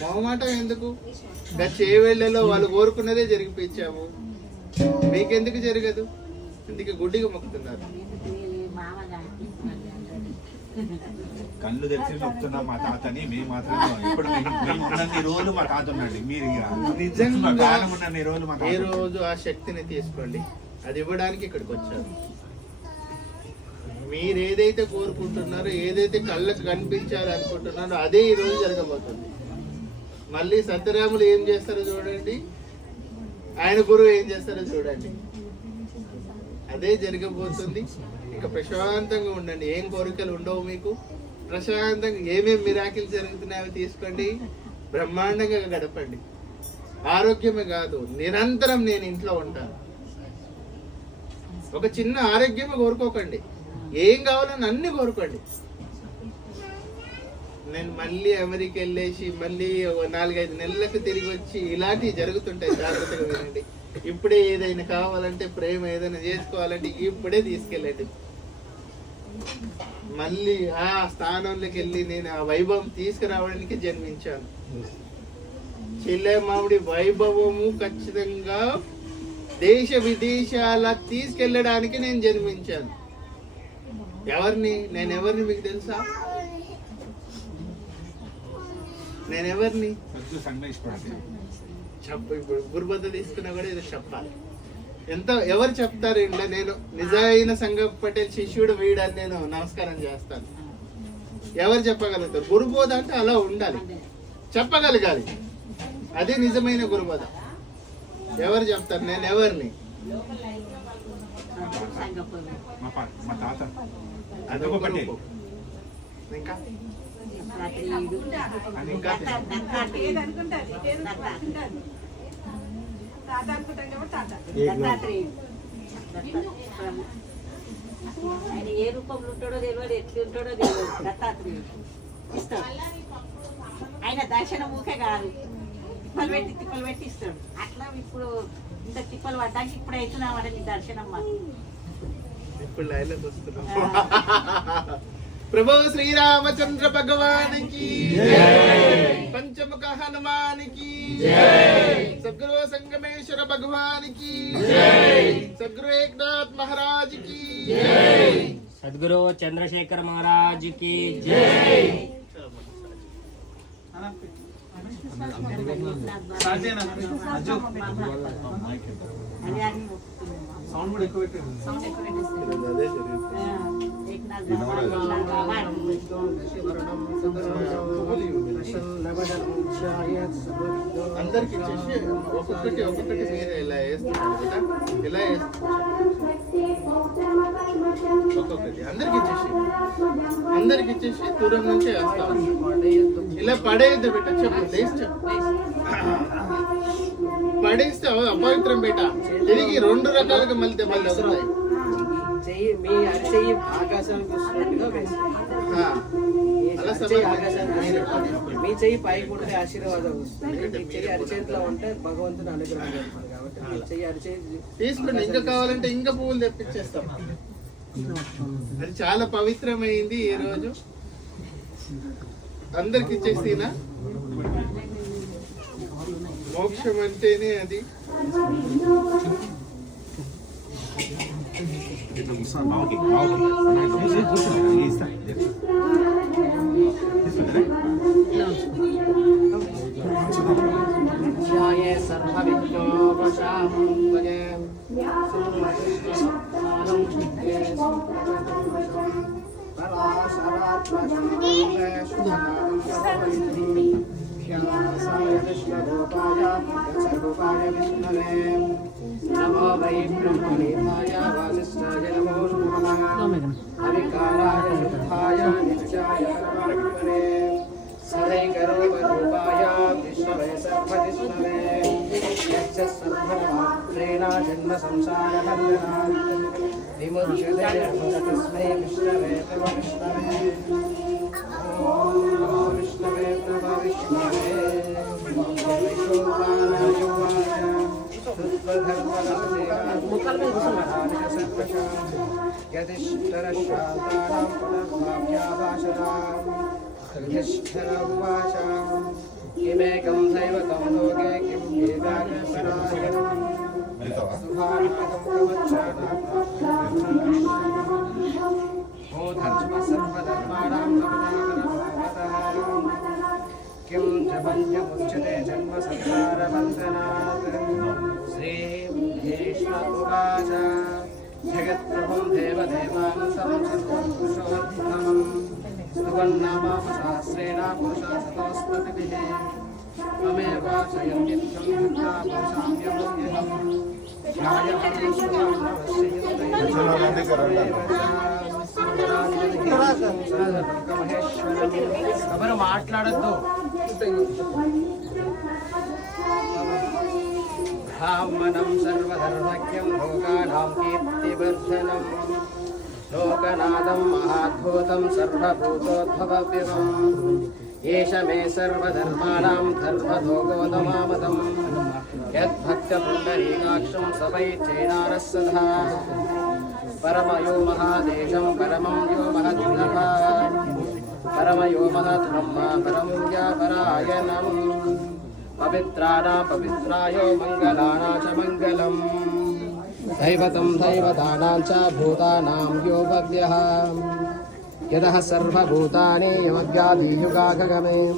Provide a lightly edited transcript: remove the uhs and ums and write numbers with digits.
మొహమాటం ఎందుకు? చేవేళ్లలో వాళ్ళు కోరుకున్నదే జరిగిపించాము, మీకెందుకు జరగదు? అందుకే గుడ్డిగా మొక్కుతున్నారు. కళ్ళు తెరిచి చెప్తున్నా మా తాతని. మేము మాత్రం ఇప్పుడు ఉన్నన్ని రోజులు మా తాత ఉన్నాడు. మీరు నిజంగా ఏ రోజు ఆ శక్తిని తీసుకోండి, అది ఇవ్వడానికి ఇక్కడికి వచ్చారు. మీరు ఏదైతే కోరుకుంటున్నారో, ఏదైతే కళ్ళకు కనిపించాలనుకుంటున్నారో అదే ఈ రోజు జరగబోతుంది. మళ్ళీ సత్యరాములు ఏం చేస్తారో చూడండి, ఆయన గురువు ఏం చేస్తారో చూడండి, అదే జరగబోతుంది. ఇక ప్రశాంతంగా ఉండండి, ఏం కోరికలు ఉండవు మీకు. ప్రశాంతంగా ఏమేమి మిరాకిల్ జరుగుతున్నాయో తీసుకోండి, బ్రహ్మాండంగా గడపండి. ఆరోగ్యమే కాదు, నిరంతరం నేను ఇంట్లో ఉంటాను. ఒక చిన్న ఆరోగ్యమే కోరుకోకండి, ఏం కావాలని అన్ని కోరుకోండి. నేను మళ్ళీ అమెరికా వెళ్ళేసి మళ్ళీ 4-5 నెలలకు తిరిగి వచ్చి ఇలాంటివి జరుగుతుంటాయి. జాగ్రత్తగా వినండి. ఇప్పుడే ఏదైనా కావాలంటే, ప్రేమ ఏదైనా చేసుకోవాలంటే ఇప్పుడే తీసుకెళ్ళండి. మళ్ళీ ఆ స్థానంలోకి వెళ్ళి నేను ఆ వైభవం తీసుకురావడానికి జన్మించాను. చెల్లెమావిడి వైభవము ఖచ్చితంగా దేశ విదేశాల తీసుకెళ్ళడానికి నేను జన్మించాను. నేనెవరిని మీకు తెలుసా? నేనెవరిని చెప్పు. ఇప్పుడు గురుబద్ద తీసుకున్నా కూడా ఏదో చెప్పాలి. ఎవరు చెప్తారు ఇంట్లో? నేను నిజమైన సంఘ పటేల్ శిష్యుడు వీడని నేను నమస్కారం చేస్తాను. ఎవరు చెప్పగలుగుతారు? గురుబోధ అంటే అలా ఉండాలి, చెప్పగలగాలి. అదే నిజమైన గురుబోధ. ఎవరు చెప్తారు? నేను ఎవరిని? ఇంకా ఆయన ఏ రూపంలో ఉంటాడో తెలియదు, ఎట్లా ఉంటాడో తెలియదు. దత్తాత్రేయుడు ఇస్తాడు. ఆయన దర్శనం ఊకే కాదు, తిప్పలు పెట్టి ఇస్తాడు. అట్లా ఇప్పుడు ఇంత తిప్పలు పడ్డానికి ఇప్పుడు అవుతున్నాం దర్శనం మాకు. ఇప్పుడు లైన్లోకి వస్తున్నాం. ప్రభు శ్రీరామచంద్ర భగవానికి పంచముఖ హనుమానికి సద్గురు సంగమేశ్వర భగవానికి సద్గురు ఏకనాథ్ మహారాజ్ కి సద్గురు చంద్రశేఖర్ మహారాజ్ కి జై. సౌండ్ కూడా ఎక్కువ పెట్టారు. అందరికి ఇచ్చేసి ఒక్కొక్కటి మీరు ఇలా వేస్తున్నారు కదా, ఇలా ఒక్కొక్కటి అందరికి ఇచ్చేసి దూరం నుంచి వేస్తాం. ఇలా పడేయద్దు బిడ్డ, చెప్పు. పడేస్తే అపవిత్రం బిడ్డ. తిరిగి 2 రకాలుగా మళ్ళీ అవుతాయి. మీ అరిచెయ్యి ఆకాశానికి వస్తున్నట్టుగా మీ చెయ్యి పైకి ఉంటే ఆశీర్వాదం వస్తుంది. మీ చెయ్యి అరిచేతిలో ఉంటే భగవంతుని అనుగ్రహం చేస్తారు. కాబట్టి మీ చెయ్యి అరిచేయి తీసుకుని ఇంకా కావాలంటే ఇంకా పువ్వులు తెప్పించేస్తాం. అది చాలా పవిత్రమైంది. ఈ రోజు అందరికి ఇచ్చేసినా మోక్షం అంటేనే అది. नमो वै ब्रह्मदेवाय वासिष्ठाय नमो नमः अविकाराय शुद्धाय नित्याय परमात्मने सदैकरूपरूपाय विष्णवे सर्वजिष्णवे यच्च सर्वमात्रेण जन्मसंसारबन्धनात् विमुच्यते तस्मै विष्णवे नमो विष्णवे विष्णवे नमो विष्णवे किमेकं दैवतं लोके किं वेदागपरायणम् किं जपञ्चमुच्यते जन्मसंसारबन्धनात् श्रीभीष्म उवाच जगत्प्रभुं देवदेवान् संसर्वपुरुषोत्तमम् स्तुवन्नामसहस्रेण पुरुषस्तोस्तुतिभिः ममेवाचयन्नित्यं धृत्वा पुरुषाम्यमव्ययम् ఎవరు మాట్లాడద్దు బ్రాహ్మణం సర్వధర్మజ్ఞం లోకానాం కీర్తివర్ధనం లోకనాథం మహాద్భుతం సర్వభూతోద్భవవ్యవం ఏష మే సర్వధర్మాణాం ధర్మధోగోదమామతం యద్భక్తపుండరీకాక్షం సవై చైనారः సదా పరమయో మహాదేశం పరమం యో మహద్బ్రహ్మ పరమయో మహద్బ్రహ్మ పరం పరాయణం పవిత్రాణాం పవిత్రాయో మంగళానా చ మంగళం దైవతం దైవతానాం చ భూతానాం యో భవ్యః యదః సర్వభూతాని యమవ్యాధియుగాగమే